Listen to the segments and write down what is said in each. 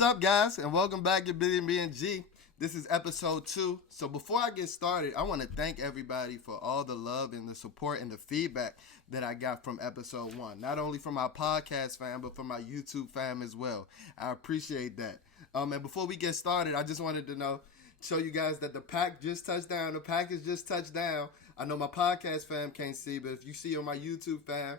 What's up, guys, and welcome back to BnG. This is episode 2. So before I get started, I want to thank everybody for all the love and the support and the feedback that I got from episode 1. Not only from my podcast fam, but from my YouTube fam as well. I appreciate that. And before we get started, I just wanted to show you guys that the pack just touched down. The package just touched down. I know my podcast fam can't see, but if you see on my YouTube fam,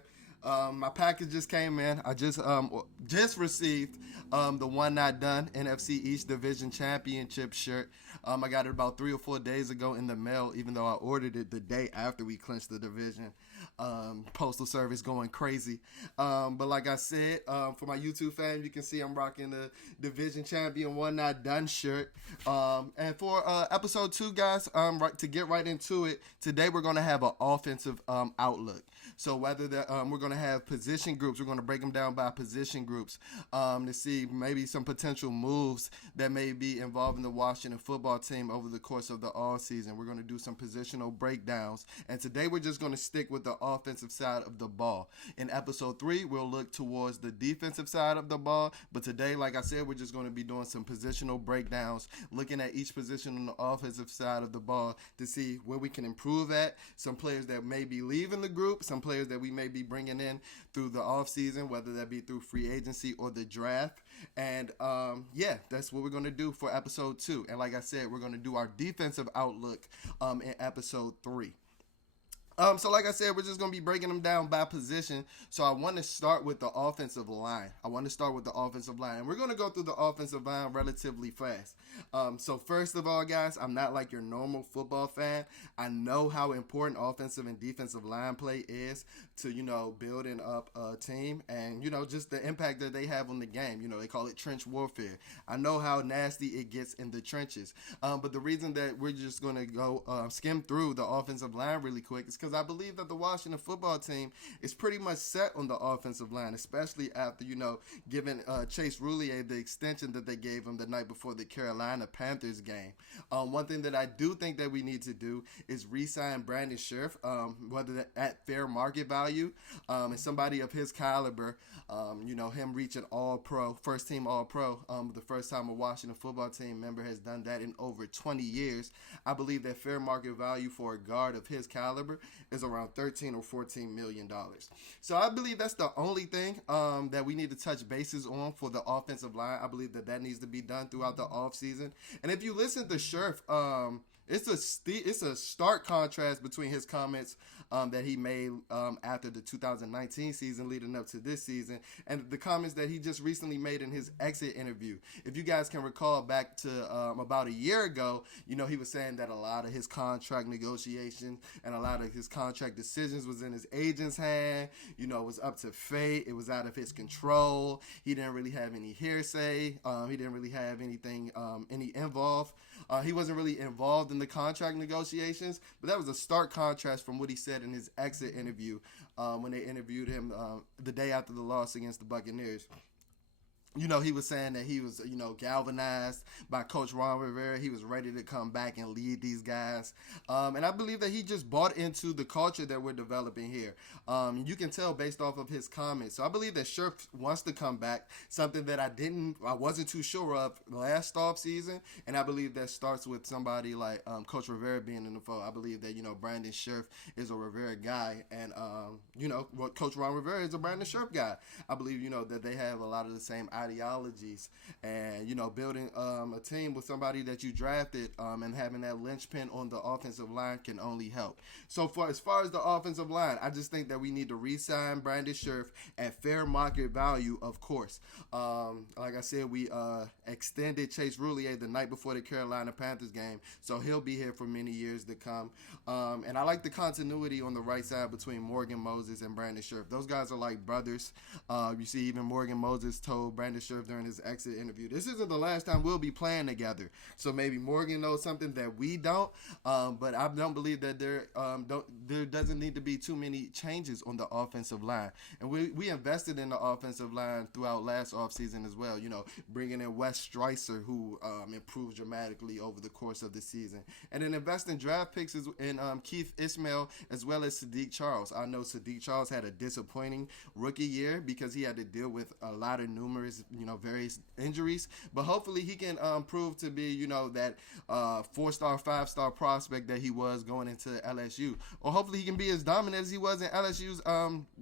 my package just came in. I just received the One Not Done NFC East Division Championship shirt. I got it about 3 or 4 days ago in the mail, even though I ordered it the day after we clinched the division. Postal service going crazy. But like I said, for my YouTube fam, you can see I'm rocking the Division Champion One Not Done shirt. And for episode 2, guys, to get right into it, today we're going to have an offensive outlook. So whether we're going to have position groups, we're going to break them down by position groups to see maybe some potential moves that may be involving the Washington football team over the course of the offseason. We're going to do some positional breakdowns. And today we're just going to stick with the offensive side of the ball. In episode 3, we'll look towards the defensive side of the ball. But today, like I said, we're just going to be doing some positional breakdowns, looking at each position on the offensive side of the ball to see where we can improve at, some players that may be leaving the group, some players that we may be bringing in through the offseason, whether that be through free agency or the draft. And that's what we're going to do for episode 2. And like I said, we're going to do our defensive outlook in episode 3. So like I said, we're just going to be breaking them down by position. So I want to start with the offensive line. And we're going to go through the offensive line relatively fast. So first of all, guys, I'm not like your normal football fan. I know how important offensive and defensive line play is to, building up a team and, just the impact that they have on the game. They call it trench warfare. I know how nasty it gets in the trenches. But the reason that we're just going to go skim through the offensive line really quick is because I believe that the Washington football team is pretty much set on the offensive line, especially after, giving Chase Roulier the extension that they gave him the night before the Carolina Panthers game. One thing that I do think that we need to do is re-sign Brandon Scherff, whether at fair market value, and somebody of his caliber, him reaching all-pro, first-team all-pro, the first time a Washington football team member has done that in over 20 years. I believe that fair market value for a guard of his caliber is around $13 or $14 million. So I believe that's the only thing that we need to touch bases on for the offensive line. I believe that needs to be done throughout the offseason. And if you listen to Scherff, it's a stark contrast between his comments that he made after the 2019 season leading up to this season and the comments that he just recently made in his exit interview. If you guys can recall back to about a year ago, he was saying that a lot of his contract negotiations and a lot of his contract decisions was in his agent's hand. It was up to fate. It was out of his control. He didn't really have any hearsay. He didn't really have anything, any involved. He wasn't really involved in the contract negotiations, but that was a stark contrast from what he said in his exit interview when they interviewed him the day after the loss against the Buccaneers. He was saying that he was, galvanized by Coach Ron Rivera. He was ready to come back and lead these guys. And I believe that he just bought into the culture that we're developing here. You can tell based off of his comments. So I believe that Scherff wants to come back, something that I wasn't too sure of last offseason. And I believe that starts with somebody like Coach Rivera being in the fold. I believe that, Brandon Scherff is a Rivera guy. And, what Coach Ron Rivera is a Brandon Scherff guy. I believe, that they have a lot of the same ideologies and building a team with somebody that you drafted and having that linchpin on the offensive line can only help. So as far as the offensive line, I just think that we need to re-sign Brandon Scherff at fair market value, of course. Like I said, we extended Chase Roulier the night before the Carolina Panthers game, so he'll be here for many years to come. And I like the continuity on the right side between Morgan Moses and Brandon Scherff. Those guys are like brothers. You see, even Morgan Moses told Brandon Scherff during his exit interview, this isn't the last time we'll be playing together. So maybe Morgan knows something that we don't, but I don't believe that there doesn't need to be too many changes on the offensive line. And we invested in the offensive line throughout last offseason as well, bringing in Wes Streiser, who improved dramatically over the course of the season. And then investing draft picks in Keith Ismail as well as Sadiq Charles. I know Sadiq Charles had a disappointing rookie year because he had to deal with a lot of numerous his, various injuries. But hopefully he can prove to be, that 4-star, 5-star prospect that he was going into LSU. Or hopefully he can be as dominant as he was in LSU's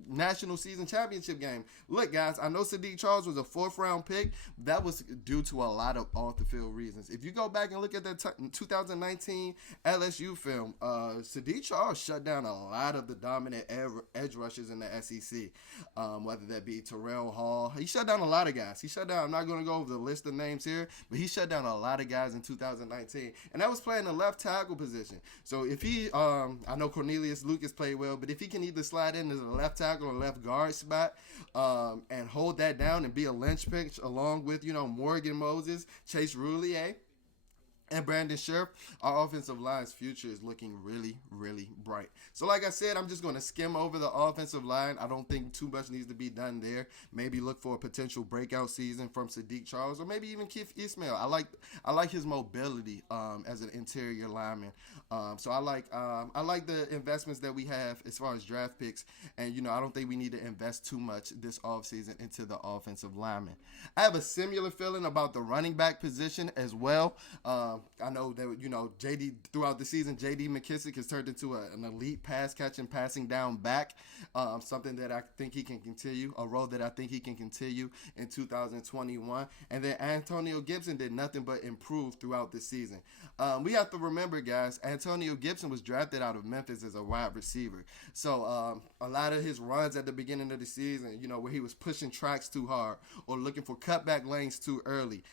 national season championship game. Look, guys, I know Sadiq Charles was a 4th-round pick. That was due to a lot of off-the-field reasons. If you go back and look at that 2019 LSU film, Sadiq Charles shut down a lot of the dominant edge rushers in the SEC, whether that be Terrell Hall. He shut down a lot of guys. I'm not going to go over the list of names here, but he shut down a lot of guys in 2019, and that was playing the left tackle position. So if he, I know Cornelius Lucas played well, but if he can either slide in as a left tackle or left guard spot, and hold that down and be a linchpin along with, Morgan Moses, Chase Roulier, and Brandon Scherf, our offensive line's future is looking really, really bright. So like I said, I'm just going to skim over the offensive line. I don't think too much needs to be done there. Maybe look for a potential breakout season from Sadiq Charles, or maybe even Keith Ismail. I like his mobility as an interior lineman. So I like the investments that we have as far as draft picks. And, I don't think we need to invest too much this offseason into the offensive lineman. I have a similar feeling about the running back position as well. I know that, JD, throughout the season, JD McKissick has turned into an elite pass-catching, passing down back, something that I think he can continue, a role that I think he can continue in 2021. And then Antonio Gibson did nothing but improve throughout the season. We have to remember, guys, Antonio Gibson was drafted out of Memphis as a wide receiver. So a lot of his runs at the beginning of the season, where he was pushing tracks too hard or looking for cutback lanes too early,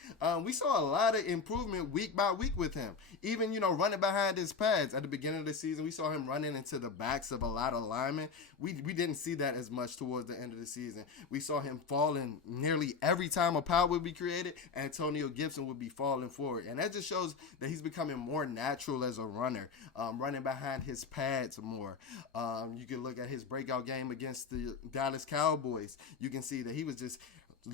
we saw a lot of improvement week by week with him. Even, running behind his pads at the beginning of the season, we saw him running into the backs of a lot of linemen. We didn't see that as much towards the end of the season. We saw him falling nearly every time a power would be created. Antonio Gibson would be falling forward. And that just shows that he's becoming more natural as a runner, running behind his pads more. You can look at his breakout game against the Dallas Cowboys. You can see that he was just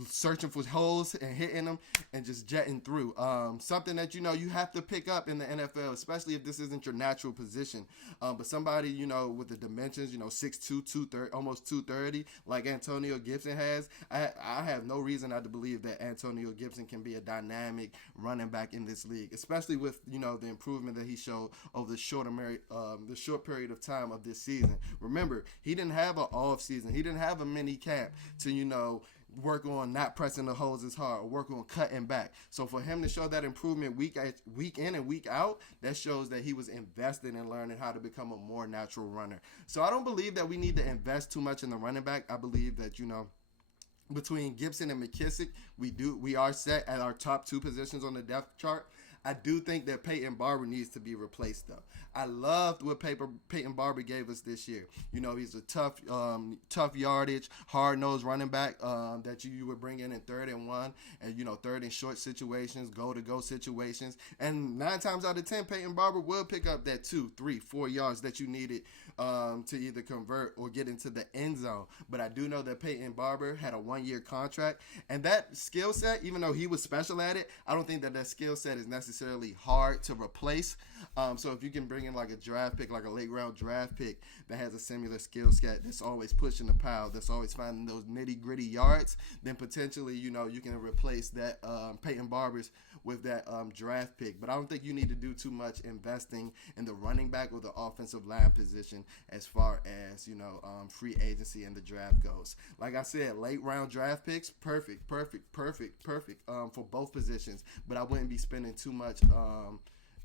searching for holes and hitting them and just jetting through. Something that, you have to pick up in the NFL, especially if this isn't your natural position. But somebody, with the dimensions, 6'2", 230, almost 230, like Antonio Gibson has, I have no reason not to believe that Antonio Gibson can be a dynamic running back in this league, especially with, the improvement that he showed over the short period of time of this season. Remember, he didn't have an off season. He didn't have a mini camp to, work on not pressing the holes as hard or work on cutting back. So for him to show that improvement week in and week out, that shows that he was invested in learning how to become a more natural runner. So I don't believe that we need to invest too much in the running back. I believe that, between Gibson and McKissick, we are set at our top 2 positions on the depth chart. I do think that Peyton Barber needs to be replaced, though. I loved what Peyton Barber gave us this year. He's a tough yardage, hard-nosed running back that you would bring in 3rd and 1 and, 3rd and short situations, go-to-go situations. And 9 times out of 10, Peyton Barber will pick up that 2, 3, 4 yards that you needed to either convert or get into the end zone. But I do know that Peyton Barber had a 1-year contract. And that skill set, even though he was special at it, I don't think that skill set is necessarily hard to replace. So if you can bring in like a draft pick, like a late round draft pick that has a similar skill set, that's always pushing the pile, that's always finding those nitty gritty yards, then potentially, you can replace that Peyton Barber's with that draft pick. But I don't think you need to do too much investing in the running back or the offensive line position as far as, free agency and the draft goes. Like I said, late round draft picks, perfect for both positions. But I wouldn't be spending too much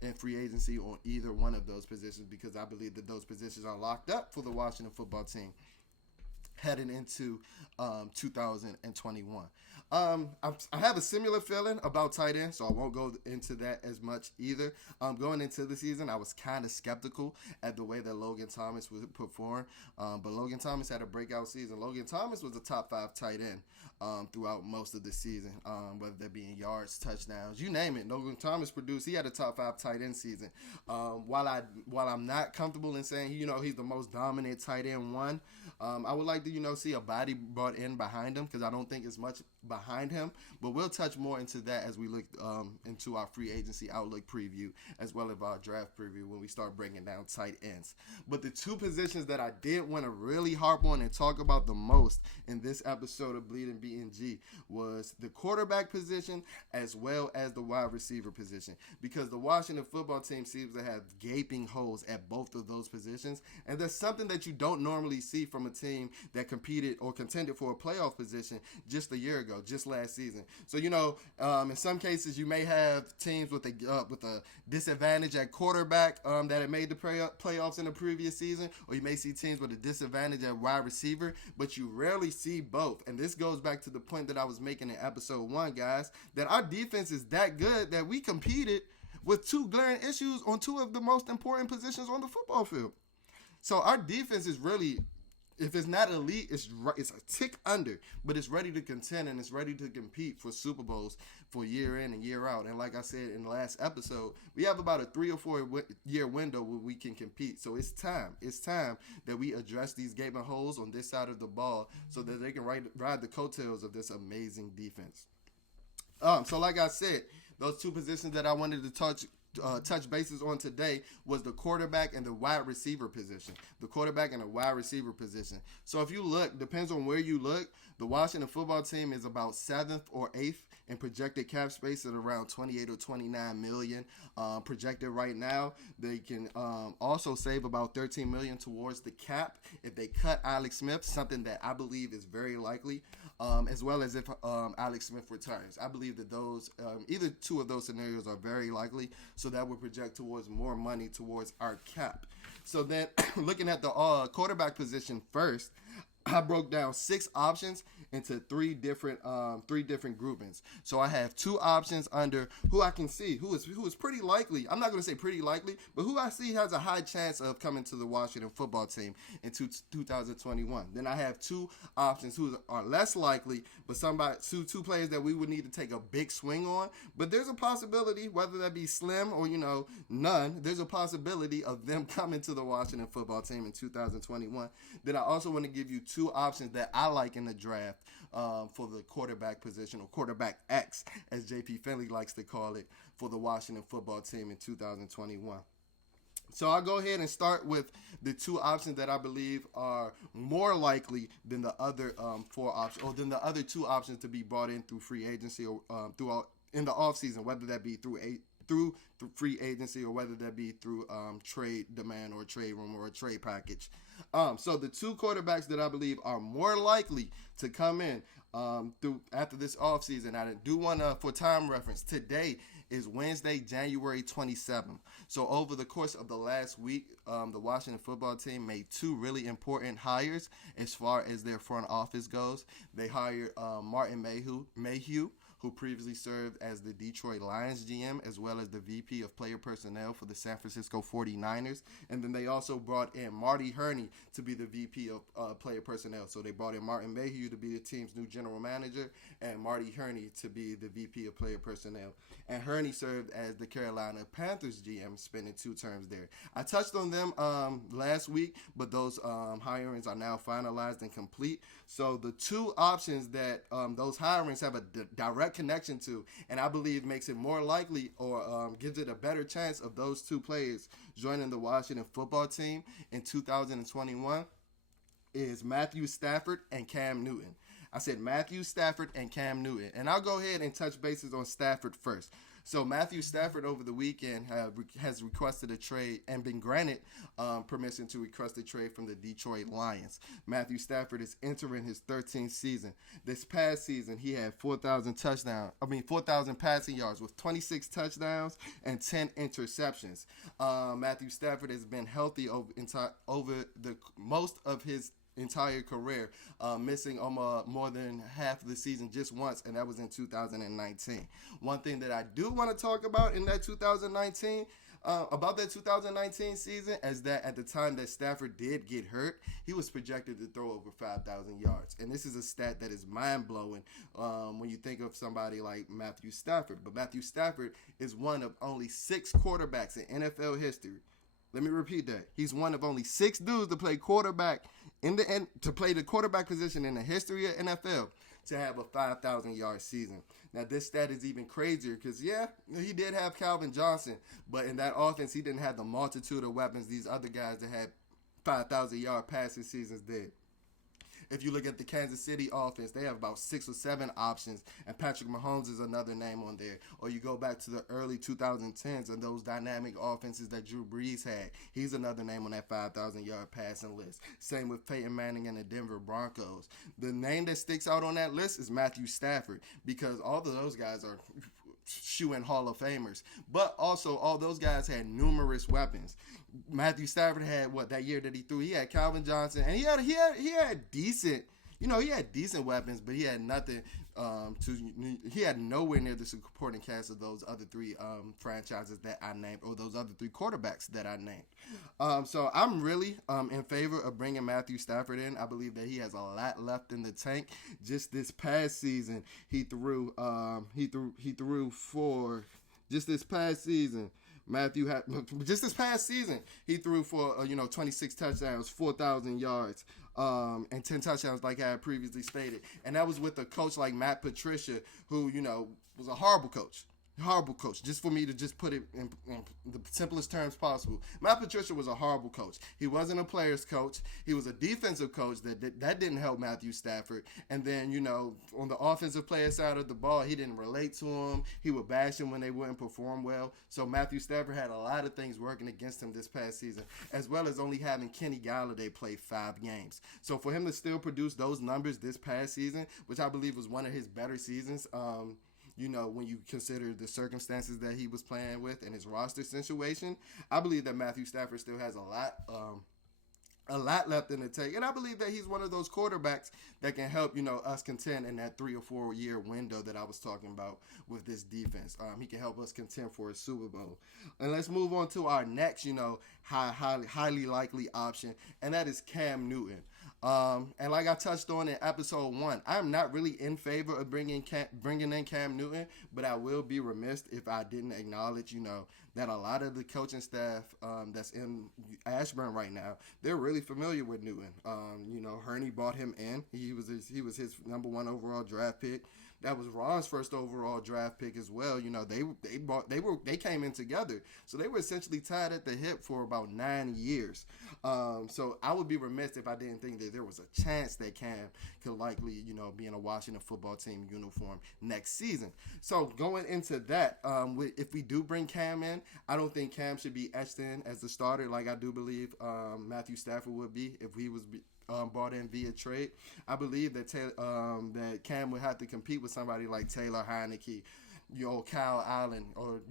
in free agency on either one of those positions, because I believe that those positions are locked up for the Washington football team heading into 2021. I have a similar feeling about tight end, so I won't go into that as much either. Going into the season, I was kind of skeptical at the way that Logan Thomas would perform, but Logan Thomas had a breakout season. Logan Thomas was a top 5 tight end throughout most of the season, whether that be in yards, touchdowns, you name it. Logan Thomas produced. He had a top 5 tight end season. While I'm not comfortable in saying he's the most dominant tight end one, I would like to, see a body brought in behind him because I don't think it's much behind him. But we'll touch more into that as we look into our free agency outlook preview as well as our draft preview when we start breaking down tight ends. But the two positions that I did want to really harp on and talk about the most in this episode of Bleeding BnG was the quarterback position as well as the wide receiver position, because the Washington football team seems to have gaping holes at both of those positions, and that's something that you don't normally see from a team that competed or contended for a playoff position just a year ago, just last season. So in some cases you may have teams with a disadvantage at quarterback that had made the playoffs in the previous season, or you may see teams with a disadvantage at wide receiver, but you rarely see both. And this goes back to the point that I was making in episode 1, guys, that our defense is that good that we competed with two glaring issues on two of the most important positions on the football field. So our defense is really, if it's not elite, it's a tick under, but it's ready to contend and it's ready to compete for Super Bowls for year in and year out. And like I said in the last episode, we have about a 3 or 4 year window where we can compete. So it's time that we address these gaping holes on this side of the ball so that they can ride the coattails of this amazing defense. So like I said, those two positions that I wanted to touch bases on today was the quarterback and the wide receiver position. The quarterback and the wide receiver position. So if you look, depends on where you look, the Washington football team is about 7th or 8th in projected cap space at around 28 or 29 million projected right now. They can also save about 13 million towards the cap if they cut Alex Smith, something that I believe is very likely, as well as if Alex Smith retires. I believe that those either two of those scenarios are very likely, so that would project towards more money towards our cap. So then looking at the quarterback position first, I broke down 6 options into three different groupings. So I have 2 options under who I can see who is pretty likely. I'm not going to say pretty likely, but who I see has a high chance of coming to the Washington football team in 2021. Then I have 2 options who are less likely, but two players that we would need to take a big swing on. But there's a possibility, whether that be slim or none, there's a possibility of them coming to the Washington football team in 2021. Then I also want to give you 2 options that I like in the draft for the quarterback position, or quarterback X, as JP Finley likes to call it, for the Washington football team in 2021. So I'll go ahead and start with the 2 options that I believe are more likely than the other 4 options, or than the other 2 options to be brought in through free agency or throughout in the offseason, whether that be through free agency or whether that be through trade demand or trade room or a trade package. So the 2 quarterbacks that I believe are more likely to come in through after this offseason, I do want to, for time reference, today is Wednesday, January 27th. So over the course of the last week, the Washington football team made 2 really important hires as far as their front office goes. They hired Martin Mayhew, who previously served as the Detroit Lions GM as well as the VP of Player Personnel for the San Francisco 49ers. And then they also brought in Marty Hurney to be the VP of Player Personnel. So they brought in Martin Mayhew to be the team's new general manager and Marty Hurney to be the VP of Player Personnel. And Hurney served as the Carolina Panthers GM, spending 2 terms there. I touched on them last week, but those hirings are now finalized and complete. So the 2 options that those hirings have a direct connection to, and I believe makes it more likely or gives it a better chance of those 2 players joining the Washington football team in 2021, is Matthew Stafford and Cam Newton. I said Matthew Stafford and Cam Newton, and I'll go ahead and touch bases on Stafford first. So Matthew Stafford over the weekend has requested a trade and been granted permission to request a trade from the Detroit Lions. Matthew Stafford is entering his 13th season. This past season, he had 4,000 passing yards with 26 touchdowns and 10 interceptions. Matthew Stafford has been healthy over the most of his entire career, missing more than half of the season just once, and that was in 2019. One thing that I do want to talk about in that 2019 season is that at the time that Stafford did get hurt, he was projected to throw over 5,000 yards. And this is a stat that is mind-blowing when you think of somebody like Matthew Stafford. But Matthew Stafford is one of only 6 quarterbacks in NFL history. Let me repeat that. He's one of only 6 dudes to play quarterback to play the quarterback position in the history of NFL to have a 5,000-yard season. Now, this stat is even crazier because, yeah, he did have Calvin Johnson, but in that offense, he didn't have the multitude of weapons these other guys that had 5,000-yard passing seasons did. If you look at the Kansas City offense, they have about 6 or 7 options, and Patrick Mahomes is another name on there. Or you go back to the early 2010s and those dynamic offenses that Drew Brees had. He's another name on that 5,000-yard passing list. Same with Peyton Manning and the Denver Broncos. The name that sticks out on that list is Matthew Stafford, because all of those guys are shoe-in Hall of Famers. But also, all those guys had numerous weapons. Matthew Stafford had that year that he threw? He had Calvin Johnson, and he had decent, he had decent weapons, but he had nothing he had nowhere near the supporting cast of those other 3 franchises that I named, or those other 3 quarterbacks that I named. So I'm really in favor of bringing Matthew Stafford in. I believe that he has a lot left in the tank. Just this past season, he threw for just this past season. He threw for 26 touchdowns, 4,000 yards, and 10 touchdowns, like I had previously stated. And that was with a coach like Matt Patricia, who was a horrible coach. Just for me to just put it in the simplest terms possible. Matt Patricia was a horrible coach. He wasn't a player's coach. He was a defensive coach that didn't help Matthew Stafford. And then, on the offensive player side of the ball, he didn't relate to him. He would bash him when they wouldn't perform well. So Matthew Stafford had a lot of things working against him this past season, as well as only having Kenny Galladay play 5 games. So for him to still produce those numbers this past season, which I believe was one of his better seasons, when you consider the circumstances that he was playing with and his roster situation, I believe that Matthew Stafford still has a lot left in the tank. And I believe that he's one of those quarterbacks that can help, us contend in that 3 or 4 year window that I was talking about with this defense. He can help us contend for a Super Bowl. And let's move on to our next, highly likely option, and that is Cam Newton. And like I touched on in episode 1, I'm not really in favor of bringing in Cam Newton, but I will be remiss if I didn't acknowledge, that a lot of the coaching staff that's in Ashburn right now, they're really familiar with Newton. Hurney brought him in. He was his number 1 overall draft pick. That was Ron's first overall draft pick as well. They came in together, so they were essentially tied at the hip for about 9 years. So I would be remiss if I didn't think that there was a chance that Cam could likely, be in a Washington football team uniform next season. So going into that, if we do bring Cam in, I don't think Cam should be etched in as the starter like I do believe Matthew Stafford would be if he was brought in via trade. I believe that that Cam would have to compete with somebody like Taylor Heineke, Kyle Allen, or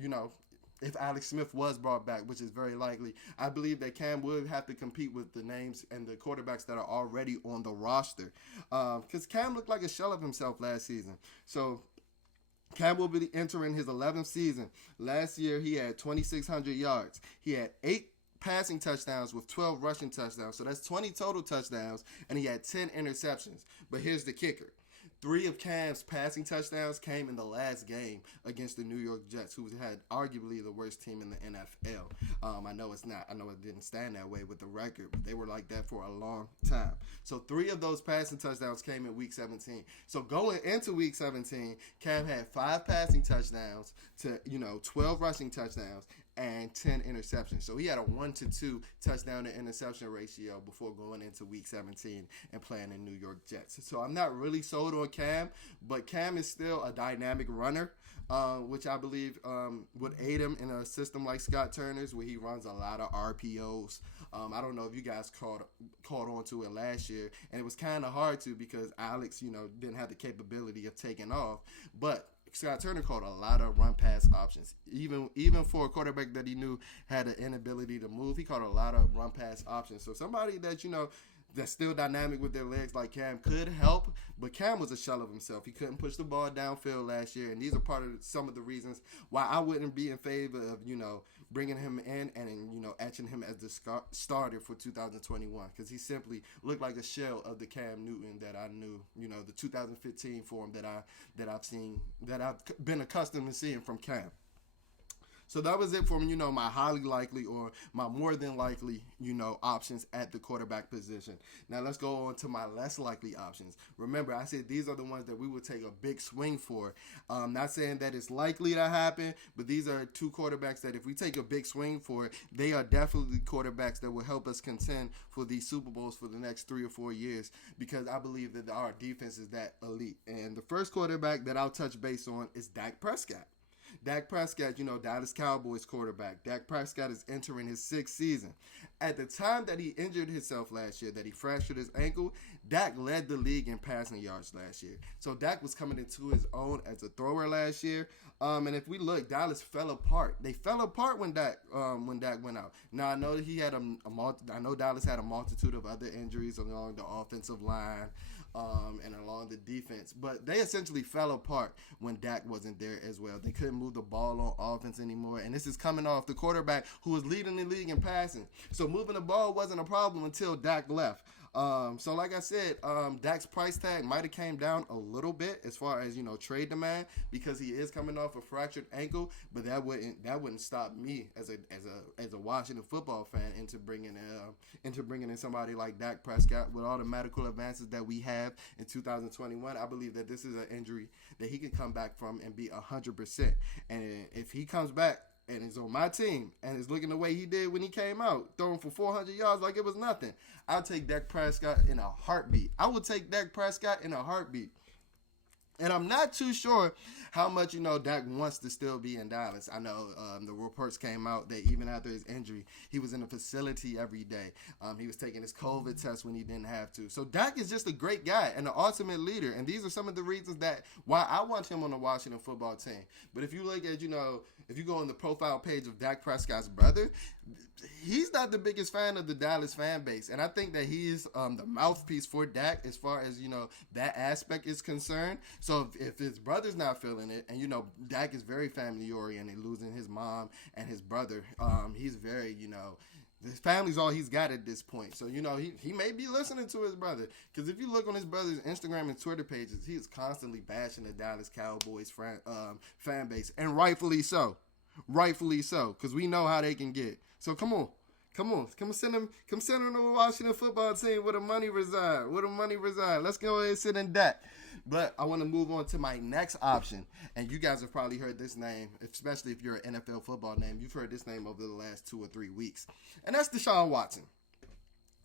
if Alex Smith was brought back, which is very likely. I believe that Cam would have to compete with the names and the quarterbacks that are already on the roster, because Cam looked like a shell of himself last season. So Cam will be entering his 11th season. Last year he had 2,600 yards. He had 8 passing touchdowns with 12 rushing touchdowns. So that's 20 total touchdowns, and he had 10 interceptions. But here's the kicker. 3 of Cam's passing touchdowns came in the last game against the New York Jets, who had arguably the worst team in the NFL. I know it's not. I know it didn't stand that way with the record, but they were like that for a long time. So 3 of those passing touchdowns came in Week 17. So going into Week 17, Cam had 5 passing touchdowns to 12 rushing touchdowns and 10 interceptions. So he had a 1-to-2 touchdown to interception ratio before going into Week 17 and playing in New York Jets. So I'm not really sold on Cam, but Cam is still a dynamic runner, which I believe would aid him in a system like Scott Turner's, where he runs a lot of RPOs. I don't know if you guys caught on to it last year, and it was kind of hard to because Alex, didn't have the capability of taking off, but Scott Turner called a lot of run-pass options. Even for a quarterback that he knew had an inability to move, he called a lot of run-pass options. So somebody that, that's still dynamic with their legs like Cam could help, but Cam was a shell of himself. He couldn't push the ball downfield last year, and these are part of some of the reasons why I wouldn't be in favor of, bringing him in and, etching him as the starter for 2021, because he simply looked like a shell of the Cam Newton that I knew, the 2015 form that I've been accustomed to seeing from Cam. So that was it for, my highly likely or my more than likely, options at the quarterback position. Now let's go on to my less likely options. Remember, I said these are the ones that we would take a big swing for. Not saying that it's likely to happen, but these are two quarterbacks that if we take a big swing for it, they are definitely quarterbacks that will help us contend for these Super Bowls for the next 3 or 4 years, because I believe that our defense is that elite. And the first quarterback that I'll touch base on is Dak Prescott. Dak Prescott, Dallas Cowboys quarterback. Dak Prescott is entering his 6th season. At the time that he injured himself last year, that he fractured his ankle, Dak led the league in passing yards last year. So Dak was coming into his own as a thrower last year. And if we look, Dallas fell apart. They fell apart when Dak went out. Now I know he had I know Dallas had a multitude of other injuries along the offensive line. And along the defense. But they essentially fell apart when Dak wasn't there as well. They couldn't move the ball on offense anymore. And this is coming off the quarterback who was leading the league in passing. So moving the ball wasn't a problem until Dak left. So like I said, Dak's price tag might have came down a little bit as far as, trade demand, because he is coming off a fractured ankle, but that wouldn't stop me as a Washington football fan into bringing in somebody like Dak Prescott. With all the medical advances that we have in 2021, I believe that this is an injury that he can come back from and be 100%. And if he comes back and is on my team and is looking the way he did when he came out, throwing for 400 yards like it was nothing, I'll take Dak Prescott in a heartbeat. I would take Dak Prescott in a heartbeat. And I'm not too sure how much, Dak wants to still be in Dallas. I know the reports came out that even after his injury, he was in a facility every day. He was taking his COVID test when he didn't have to. So Dak is just a great guy and an ultimate leader. And these are some of the reasons why I want him on the Washington football team. But if you look at, if you go on the profile page of Dak Prescott's brother, he's not the biggest fan of the Dallas fan base. And I think that he's the mouthpiece for Dak as far as, that aspect is concerned. So if his brother's not feeling it, and, Dak is very family oriented, losing his mom and his brother, he's very, his family's all he's got at this point. So, he may be listening to his brother. Because if you look on his brother's Instagram and Twitter pages, he is constantly bashing the Dallas Cowboys fan base. And rightfully so. Rightfully so. Because we know how they can get. So come on. Come send him to the Washington football team where the money reside. Let's go ahead and sit in that. But I want to move on to my next option. And you guys have probably heard this name, especially if you're an NFL football name. You've heard this name over the last 2 or 3 weeks. And that's Deshaun Watson.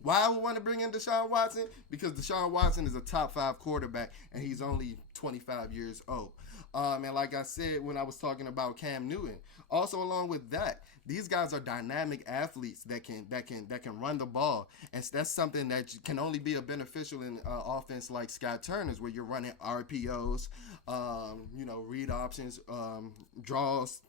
Why I would want to bring in Deshaun Watson? Because Deshaun Watson is a top 5 quarterback, and he's only 25 years old. And like I said when I was talking about Cam Newton, also along with that, these guys are dynamic athletes that can run the ball, and that's something that can only be a beneficial in offense like Scott Turner's, where you're running RPOs, read options, draws,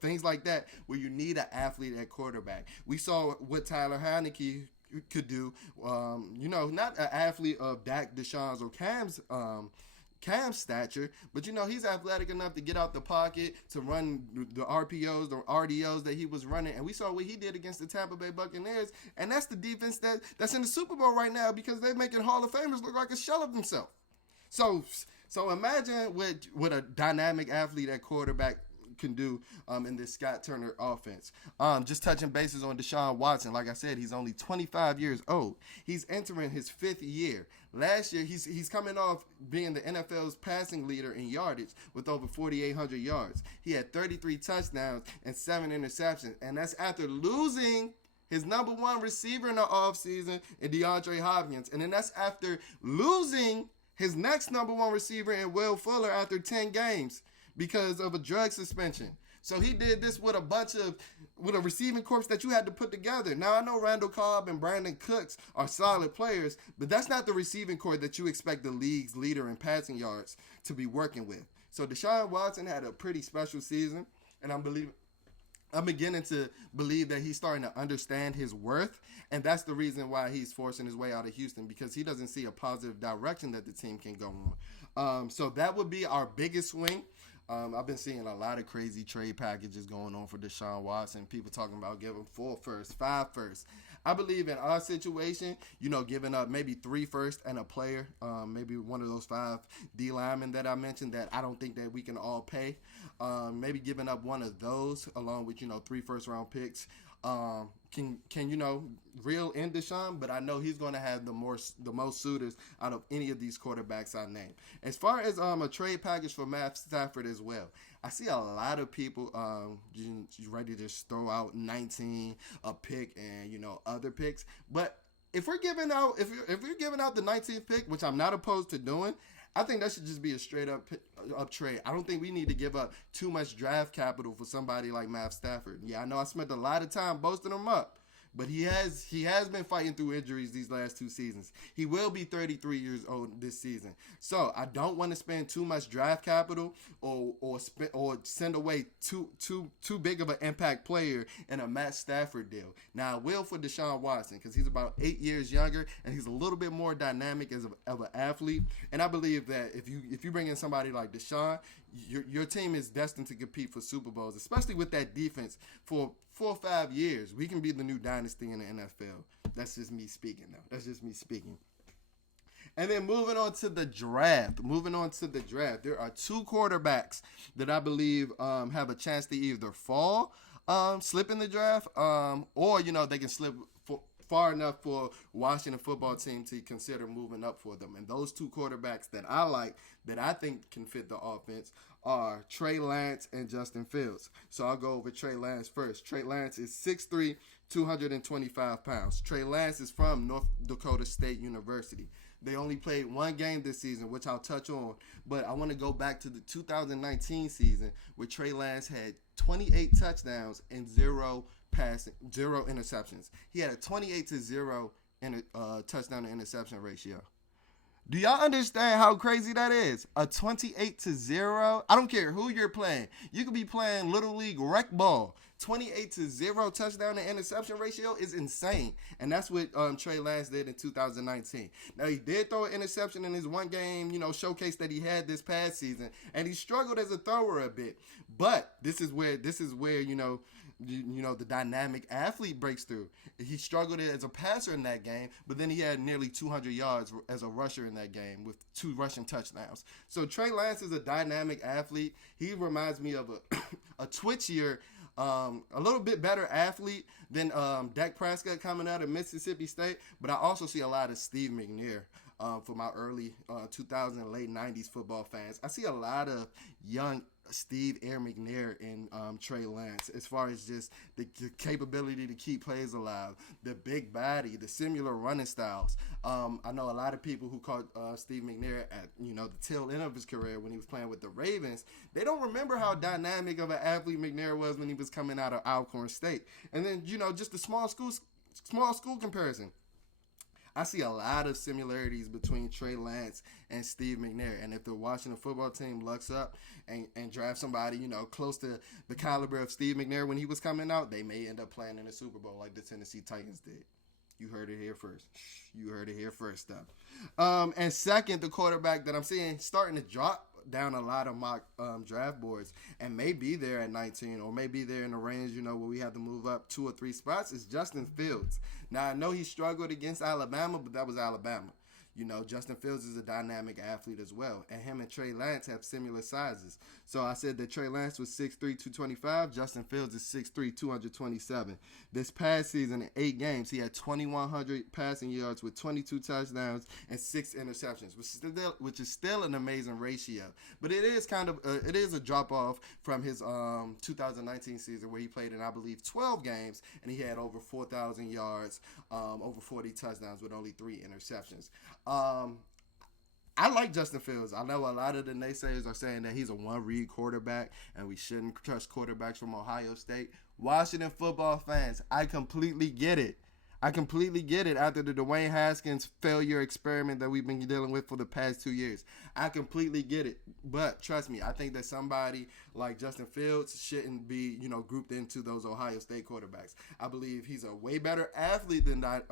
things like that, where you need an athlete at quarterback. We saw what Tyler Heineke could do, not an athlete of Dak, Deshaun's, or Cam's stature, but he's athletic enough to get out the pocket, to run the RPOs, the RDOs that he was running, and we saw what he did against the Tampa Bay Buccaneers, and that's the defense that's in the Super Bowl right now, because they're making Hall of Famers look like a shell of themselves. So imagine what a dynamic athlete at quarterback can do in this Scott Turner offense. Just touching bases on Deshaun Watson, like I said, he's only 25 years old. He's entering his 5th year. Last year, he's coming off being the NFL's passing leader in yardage with over 4,800 yards. He had 33 touchdowns and 7 interceptions, and that's after losing his number 1 receiver in the offseason in DeAndre Hopkins, and then that's after losing his next number 1 receiver in Will Fuller after 10 games because of a drug suspension. So he did this with a receiving corps that you had to put together. Now, I know Randall Cobb and Brandon Cooks are solid players, but that's not the receiving corps that you expect the league's leader in passing yards to be working with. So Deshaun Watson had a pretty special season, and I'm beginning to believe that he's starting to understand his worth, and that's the reason why he's forcing his way out of Houston, because he doesn't see a positive direction that the team can go on. So that would be our biggest swing. I've been seeing a lot of crazy trade packages going on for Deshaun Watson. People talking about giving 4 firsts, 5 firsts. I believe in our situation, giving up maybe 3 first and a player, maybe one of those 5 D linemen that I mentioned that I don't think that we can all pay. Maybe giving up one of those along with 3 first round picks. Can reel in Deshaun, but I know he's going to have the most suitors out of any of these quarterbacks I named. As far as a trade package for Matt Stafford as well, I see a lot of people ready to just throw out 19, a pick, and other picks. But if we're giving out the 19th pick, which I'm not opposed to doing, I think that should just be a straight up trade. I don't think we need to give up too much draft capital for somebody like Matt Stafford. Yeah, I know I spent a lot of time boasting him up, but he has been fighting through injuries these last 2 seasons. He will be 33 years old this season. So I don't want to spend too much draft capital or send away too big of an impact player in a Matt Stafford deal. Now I will for Deshaun Watson because he's about 8 years younger and he's a little bit more dynamic of an athlete. And I believe that if you bring in somebody like Deshaun, your team is destined to compete for Super Bowls, especially with that defense for 4 or 5 years. We can be the new dynasty in the NFL. That's just me speaking, though. That's just me speaking. And then moving on to the draft. There are 2 quarterbacks that I believe have a chance to either slip in the draft, or they can slip far enough for Washington football team to consider moving up for them. And those 2 quarterbacks that I like, that I think can fit the offense, are Trey Lance and Justin Fields. So I'll go over Trey Lance first. Trey Lance is 6'3", 225 pounds. Trey Lance is from North Dakota State University. They only played 1 game this season, which I'll touch on. But I want to go back to the 2019 season where Trey Lance had 28 touchdowns and 0 interceptions. He had a 28-0 touchdown to interception ratio. Do y'all understand how crazy that is? A 28-0. I don't care who you're playing. You could be playing Little League rec ball. 28-0 touchdown to interception ratio is insane. And that's what Trey Lance did in 2019. Now, he did throw an interception in his 1 game, showcase that he had this past season. And he struggled as a thrower a bit. But this is where the dynamic athlete breaks through. He struggled as a passer in that game, but then he had nearly 200 yards as a rusher in that game with 2 rushing touchdowns. So Trey Lance is a dynamic athlete. He reminds me of a twitchier, a little bit better athlete than Dak Prescott coming out of Mississippi State, but I also see a lot of Steve McNair. For my early 2000 and late 90s football fans, I see a lot of young Steve Air McNair and Trey Lance as far as just the capability to keep plays alive, the big body, the similar running styles. I know a lot of people who called Steve McNair at the tail end of his career when he was playing with the Ravens. They don't remember how dynamic of an athlete McNair was when he was coming out of Alcorn State. And then just the small school comparison. I see a lot of similarities between Trey Lance and Steve McNair. And if the Washington football team lucks up and draft somebody, close to the caliber of Steve McNair when he was coming out, they may end up playing in the Super Bowl like the Tennessee Titans did. You heard it here first. And second, the quarterback that I'm seeing starting to drop down a lot of mock draft boards and may be there at 19 or may be there in the range, where we have to move up 2 or 3 spots, is Justin Fields. Now, I know he struggled against Alabama, but that was Alabama. Justin Fields is a dynamic athlete as well. And him and Trey Lance have similar sizes. So I said that Trey Lance was 6'3", 225. Justin Fields is 6'3", 227. This past season, in 8 games, he had 2,100 passing yards with 22 touchdowns and 6 interceptions, which is still an amazing ratio. But it is it is a drop-off from his 2019 season where he played in, I believe, 12 games, and he had over 4,000 yards, over 40 touchdowns with only 3 interceptions. I like Justin Fields. I know a lot of the naysayers are saying that he's a one-read quarterback and we shouldn't trust quarterbacks from Ohio State. Washington football fans, I completely get it. After the Dwayne Haskins failure experiment that we've been dealing with for the past 2 years. I completely get it. But trust me, I think that somebody like Justin Fields shouldn't be, grouped into those Ohio State quarterbacks. I believe he's a way better athlete than that.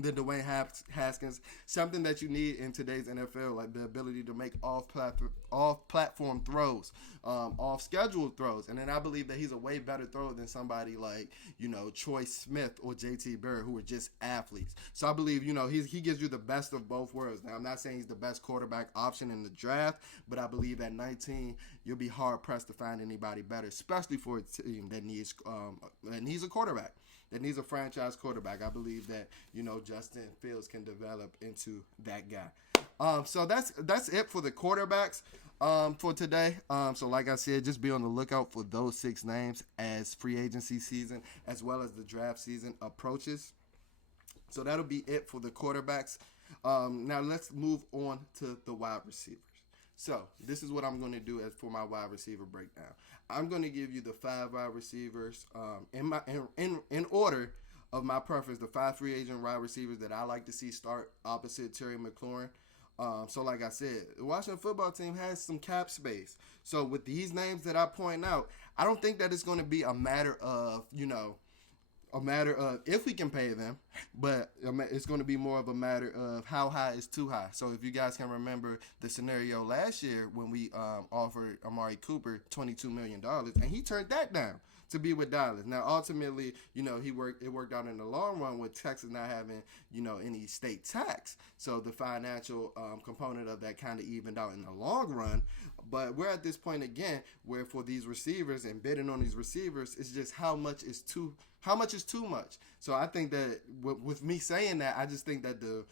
than Dwayne Haskins. Something that you need in today's NFL, like the ability to make off-platform throws, off-schedule throws. And then I believe that he's a way better thrower than somebody like, Troy Smith or JT Barrett, who are just athletes. So I believe, he gives you the best of both worlds. Now, I'm not saying he's the best quarterback option in the draft, but I believe at 19, you'll be hard-pressed to find anybody better, especially for a team that needs a quarterback. That needs a franchise quarterback. I believe that, Justin Fields can develop into that guy. So that's it for the quarterbacks for today. So like I said, just be on the lookout for those 6 names as free agency season as well as the draft season approaches. So that'll be it for the quarterbacks. Now let's move on to the wide receivers. So this is what I'm going to do as for my wide receiver breakdown. I'm going to give you the 5 wide receivers in order of my preference, the 5 free agent wide receivers that I like to see start opposite Terry McLaurin. So like I said, the Washington football team has some cap space. So with these names that I point out, I don't think that it's going to be a matter of, if we can pay them, but it's going to be more of a matter of how high is too high. So if you guys can remember the scenario last year when we offered Amari Cooper $22 million, and he turned that down to be with Dallas. Now, ultimately, it worked out in the long run with Texas not having, any state tax. So the financial component of that kind of evened out in the long run. But we're at this point again where for these receivers and bidding on these receivers, it's just how much is too much. So I think that with me saying that, I just think that the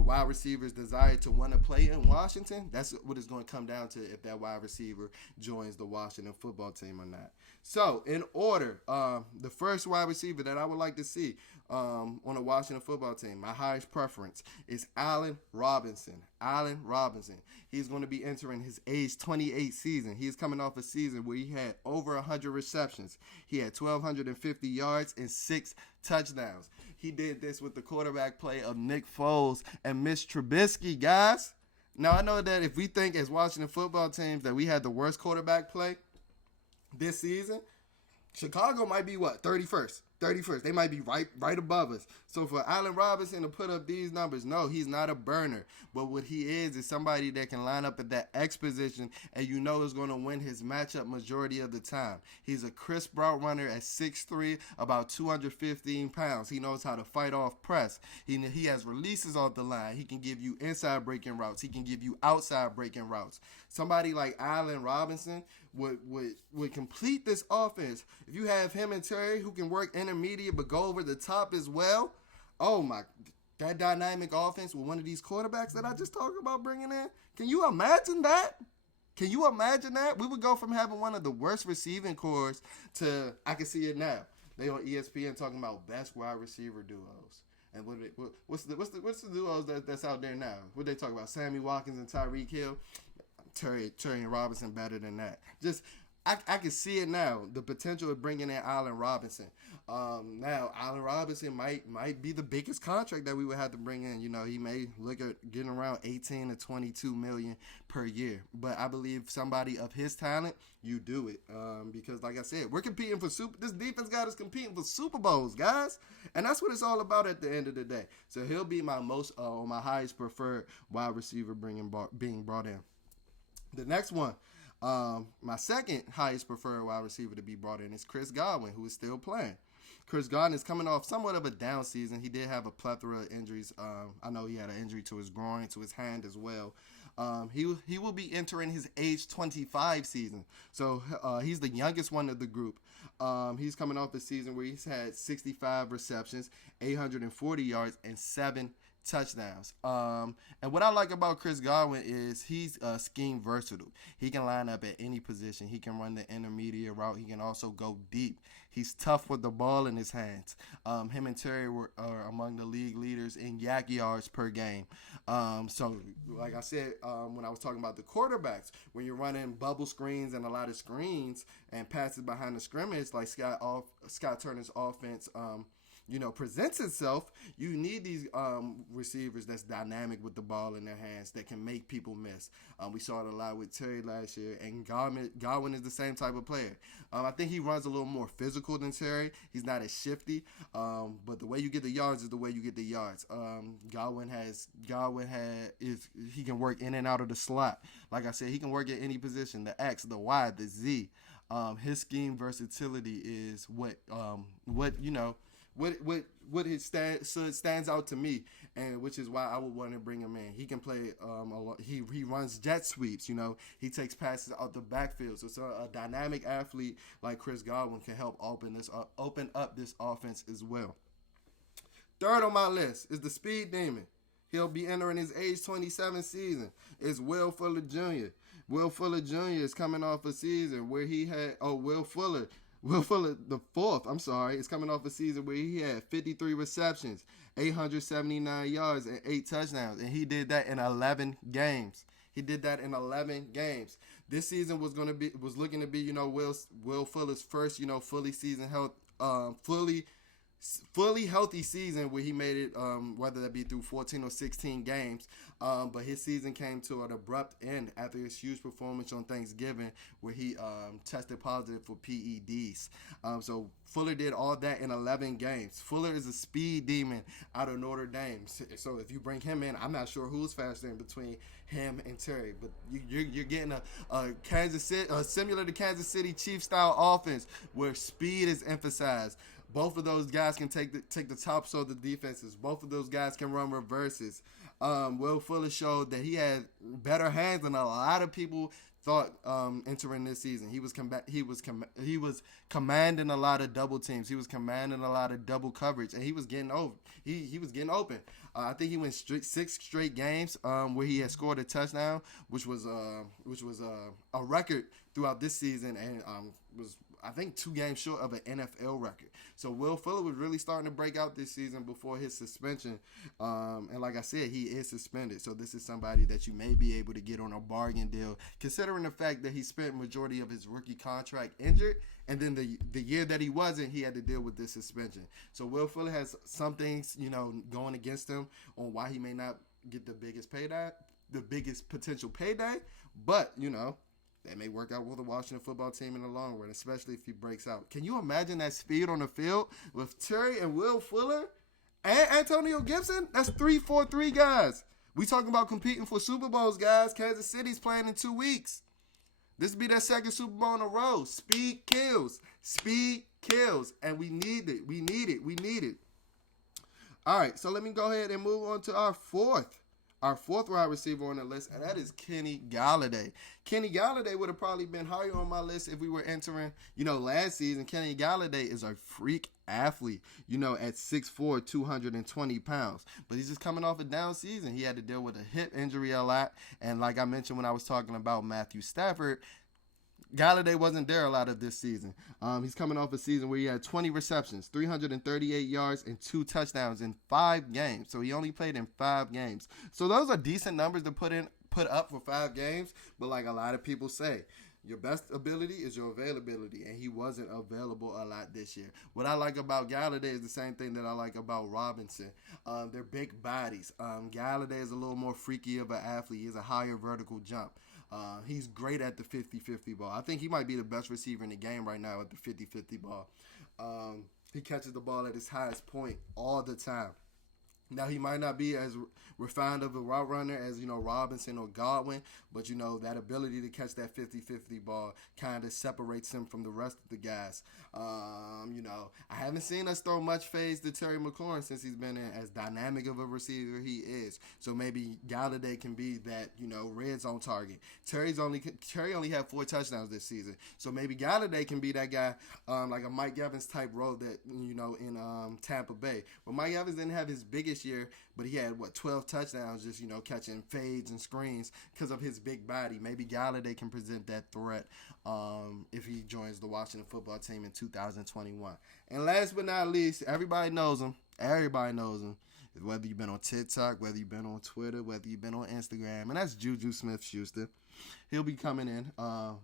wide receivers desire to want to play in Washington. That's what it's going to come down to if that wide receiver joins the Washington football team or not. So in order, the first wide receiver that I would like to see on the Washington football team, my highest preference is Allen Robinson. Allen Robinson. He's going to be entering his age 28 season. He's coming off a season where he had over 100 receptions. He had 1,250 yards and 6 touchdowns. He did this with the quarterback play of Nick Foles and Mitch Trubisky, guys. Now, I know that if we think as Washington football teams that we had the worst quarterback play this season, Chicago might be 31st. They might be right above us. So for Allen Robinson to put up these numbers, no, he's not a burner. But what he is somebody that can line up at that X position and is going to win his matchup majority of the time. He's a crisp route runner at 6'3", about 215 pounds. He knows how to fight off press. He has releases off the line. He can give you inside breaking routes. He can give you outside breaking routes. Somebody like Allen Robinson would complete this offense. If you have him and Terry who can work intermediate but go over the top as well, oh my, that dynamic offense with one of these quarterbacks that I just talked about bringing in, can you imagine that? Can you imagine that? We would go from having one of the worst receiving corps to, I can see it now. They on ESPN talking about best wide receiver duos. And what's the duos that's out there now? What they talk about? Sammy Watkins and Tyreek Hill. Terry and Robinson better than that. Just I can see it now. The potential of bringing in Allen Robinson. Now Allen Robinson might be the biggest contract that we would have to bring in. He may look at getting around 18 to 22 million per year. But I believe somebody of his talent, you do it. Because like I said, we're competing for this defense got us competing for Super Bowls, guys. And that's what it's all about at the end of the day. So he'll be my highest preferred wide receiver being brought in. The next one, my second highest preferred wide receiver to be brought in is Chris Godwin, who is still playing. Chris Godwin is coming off somewhat of a down season. He did have a plethora of injuries. I know he had an injury to his groin, to his hand as well. He will be entering his age 25 season. So he's the youngest one of the group. He's coming off a season where he's had 65 receptions, 840 yards, and 7 touchdowns. And what I like about Chris Godwin is he's scheme versatile. He can line up at any position. He can run the intermediate route. He can also go deep. He's tough with the ball in his hands. Him and Terry are among the league leaders in yak yards per game. So like I said, when I was talking about the quarterbacks, when you're running bubble screens and a lot of screens and passes behind the scrimmage, like Scott Turner's offense, presents itself, you need these receivers that's dynamic with the ball in their hands that can make people miss. We saw it a lot with Terry last year, and Godwin is the same type of player. I think he runs a little more physical than Terry. He's not as shifty, but the way you get the yards is the way you get the yards. Godwin if he can work in and out of the slot. Like I said, he can work at any position, the X, the Y, the Z. His scheme versatility is what it stands out to me, and which is why I would want to bring him in. He can play he runs jet sweeps, he takes passes out the backfield. So a dynamic athlete like Chris Godwin can help open up this offense as well. Third on my list is the speed demon. He'll be entering his age 27 season. It's Will Fuller Jr. Will Fuller Jr. is coming off a season where he had Will Fuller the fourth, is coming off a season where he had 53 receptions, 879 yards, and 8 touchdowns, and he did that in 11 games. This season was looking to be, Will Fuller's first, fully healthy season where he made it, whether that be through 14 or 16 games. But his season came to an abrupt end after his huge performance on Thanksgiving where he tested positive for PEDs. So Fuller did all that in 11 games. Fuller is a speed demon out of Notre Dame. So if you bring him in, I'm not sure who's faster in between him and Terry. But you're getting a similar to Kansas City Chiefs style offense where speed is emphasized. Both of those guys can take the tops of the defenses. Both of those guys can run reverses. Will Fuller showed that he had better hands than a lot of people thought entering this season. He was commanding a lot of double teams. He was commanding a lot of double coverage, and he was getting over. He was getting open. I think he went 6 straight games where he had scored a touchdown, which was a record throughout this season, and was, I think, 2 games short of an NFL record. So Will Fuller was really starting to break out this season before his suspension. And like I said, he is suspended. So this is somebody that you may be able to get on a bargain deal, considering the fact that he spent majority of his rookie contract injured. And then the year that he wasn't, he had to deal with this suspension. So Will Fuller has some things, going against him on why he may not get the biggest potential payday. But, that may work out with the Washington football team in the long run, especially if he breaks out. Can you imagine that speed on the field with Terry and Will Fuller and Antonio Gibson? That's 3-4-3 guys. We talking about competing for Super Bowls, guys. Kansas City's playing in 2 weeks. This will be their second Super Bowl in a row. Speed kills. Speed kills. And we need it. We need it. All right, so let me go ahead and move on to our fourth wide receiver on the list, and that is Kenny Golladay. Kenny Golladay would have probably been higher on my list if we were entering, last season. Kenny Golladay is a freak athlete, at 6'4", 220 pounds. But he's just coming off a down season. He had to deal with a hip injury a lot, and like I mentioned when I was talking about Matthew Stafford, Golladay wasn't there a lot of this season. He's coming off a season where he had 20 receptions, 338 yards, and 2 touchdowns in 5 games. So he only played in 5 games. So those are decent numbers to put up for 5 games. But like a lot of people say, your best ability is your availability, and he wasn't available a lot this year. What I like about Golladay is the same thing that I like about Robinson. They're big bodies. Golladay is a little more freaky of an athlete. He has a higher vertical jump. He's great at the 50-50 ball. I think he might be the best receiver in the game right now at the 50-50 ball. He catches the ball at his highest point all the time. Now, he might not be as refined of a route runner as, Robinson or Godwin, but, that ability to catch that 50-50 ball kind of separates him from the rest of the guys. I haven't seen us throw much phase to Terry Mclaurin since he's been in, as dynamic of a receiver he is. So maybe Golladay can be that, red zone target. Terry only had 4 touchdowns this season. So maybe Golladay can be that guy, like a Mike Evans type role that, in Tampa Bay. But Mike Evans didn't have his biggest year, but he had 12 touchdowns just catching fades and screens because of his big body. Maybe Golladay can present that threat if he joins the Washington football team in 2021. And last but not least, everybody knows him. Whether you've been on TikTok, whether you've been on Twitter, whether you've been on Instagram, and that's Juju Smith-Schuster. He'll be coming in.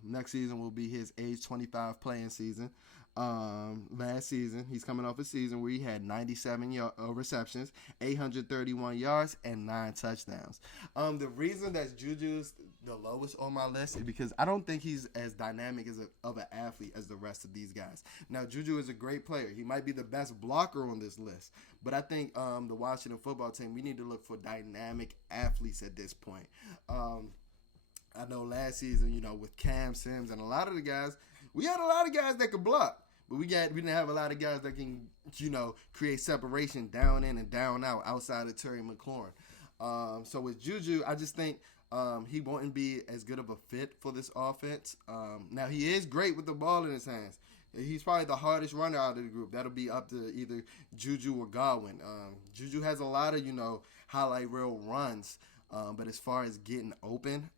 Next season will be his age 25 playing season. Last season, he's coming off a season where he had 97 receptions, 831 yards, and 9 touchdowns. The reason that Juju's the lowest on my list is because I don't think he's as dynamic of an athlete as the rest of these guys. Now, Juju is a great player. He might be the best blocker on this list, but I think the Washington football team, we need to look for dynamic athletes at this point. I know last season, with Cam Sims and a lot of the guys, we had a lot of guys that could block. But we didn't have a lot of guys that can, create separation down in and down out outside of Terry Mclaurin. So with Juju, I just think he won't be as good of a fit for this offense. Now, he is great with the ball in his hands. He's probably the hardest runner out of the group. That'll be up to either Juju or Godwin. Juju has a lot of, highlight reel runs. But as far as getting open,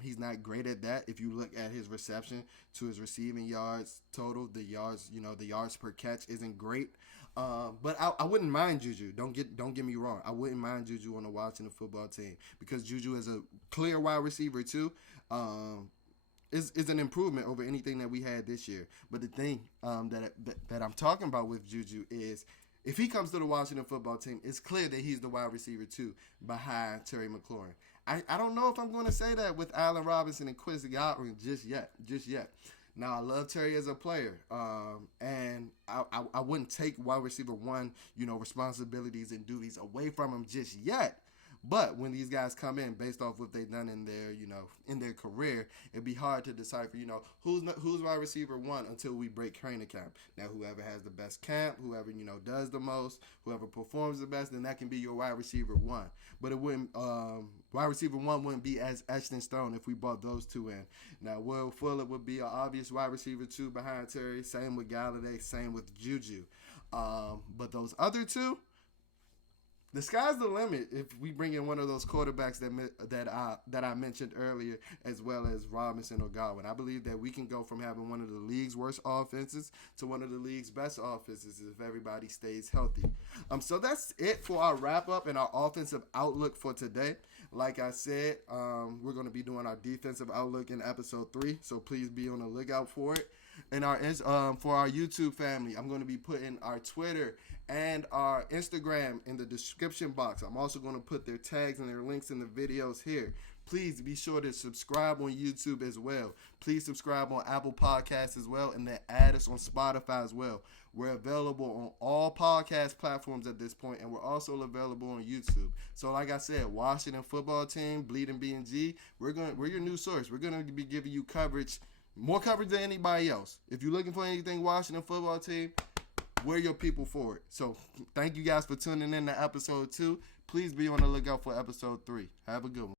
he's not great at that. If you look at his reception to his receiving yards total, the yards per catch isn't great. But I wouldn't mind Juju. Don't get me wrong. I wouldn't mind Juju on the Washington football team because Juju is a clear wide receiver too. Is an improvement over anything that we had this year. But the thing that I'm talking about with Juju is, if he comes to the Washington football team, it's clear that he's the wide receiver too, behind Terry McLaurin. I don't know if I'm going to say that with Allen Robinson and Chris Godwin just yet. Now, I love Terry as a player, and I wouldn't take wide receiver one, responsibilities and duties away from him just yet. But when these guys come in, based off what they've done in their, in their career, it'd be hard to decipher, who's wide receiver one until we break training camp. Now, whoever has the best camp, whoever, does the most, whoever performs the best, then that can be your wide receiver one. But it wouldn't, wide receiver one wouldn't be as etched in stone if we brought those two in. Now, Will Fuller would be an obvious wide receiver two behind Terry. Same with Galladay, same with Juju. But those other two, the sky's the limit if we bring in one of those quarterbacks that I mentioned earlier, as well as Robinson or Godwin. I believe that we can go from having one of the league's worst offenses to one of the league's best offenses if everybody stays healthy. So that's it for our wrap-up and our offensive outlook for today. Like I said, we're going to be doing our defensive outlook in episode 3, so please be on the lookout for it. And for our YouTube family, I'm going to be putting our Twitter and our Instagram in the description box. I'm also going to put their tags and their links in the videos here. Please be sure to subscribe on YouTube as well. Please subscribe on Apple Podcasts as well, and then add us on Spotify as well. We're available on all podcast platforms at this point, and we're also available on YouTube. So like I said, Washington football team, Bleeding BnG, we're your new source. We're going to be giving you coverage, more coverage than anybody else. If you're looking for anything Washington football team, we're your people for it. So thank you guys for tuning in to episode 2. Please be on the lookout for episode 3. Have a good one.